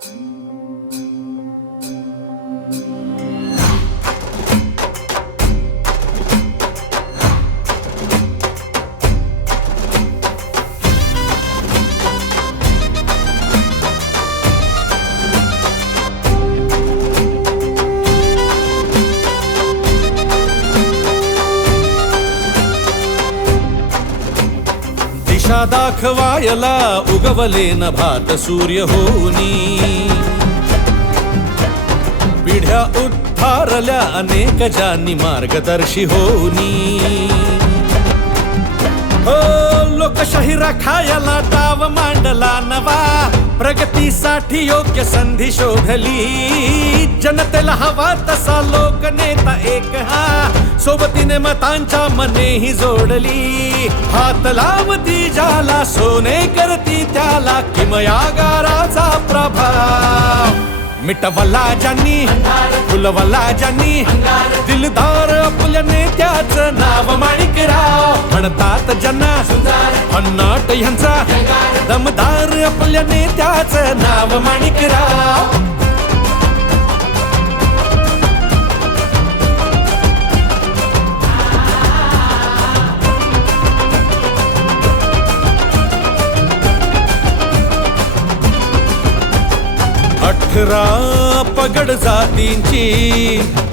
Mm-hmm. आशा दाखवायला उगवले न भात सूर्य होनी पिढ्या उद्धारल्या अनेक जानी मार्गदर्शी होनी. हो लोकशाही राखायला डाव मांडला नवा. प्रगतीसाठी योग्य संधी शोधली जनतेला हवा तसा लोकनेता एक हा. सोबतीने मतांच्या मनेही जोडली. हात लावती ज्याला सोने करती त्याला किमयागाराचा प्रभाव. मिटवला ज्यांनी फुलवला ज्यांनी दिलदार आपल्या नेत्याच नाव माणिकराव. म्हणतात ज्यांना भन्नाट ह्यांचा. दमदार आपल्या नेत्याचं नाव माणिकराव. अठरा पगड जातींची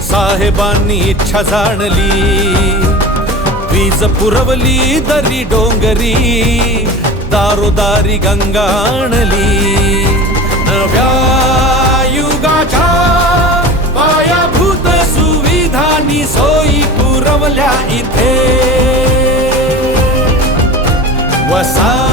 साहेबांनी इच्छा जाणली. वीज पुरवली दरी डोंगरी दारोदारी गंगा आणली. नव्या युगाच्या पायाभूत सुविधानी सोयी पुरवल्या इथे. वसा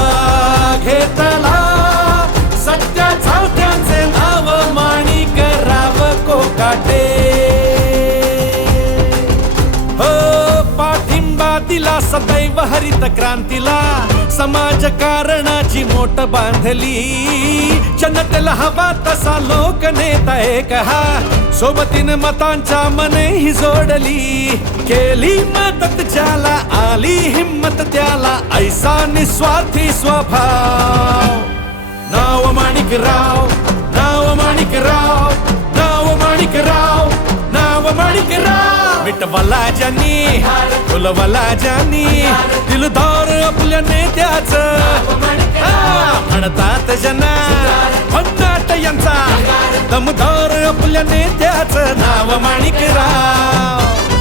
सदैव हरित क्रांतीला. समाजकारणाची मोठ बांधली. जनतेला हवा तसा लोकनेता एक हा. सोबतीन मतांच्या मनेही जोडली. केली मदत ज्याला आली हिम्मत त्याला ऐसा निस्वार्थी स्वभाव. नाव माणिकराव नाव माणिकराव नाव माणिकराव नाव माणिकराव मिटवला ज्यांनी बोलवला ज्यांनी. दिलदार आपल्या नेत्याच. म्हणतात ज्यांना. भन्नाट यांचा. दमदार आपल्या नेत्याच. नाव माणिकराव.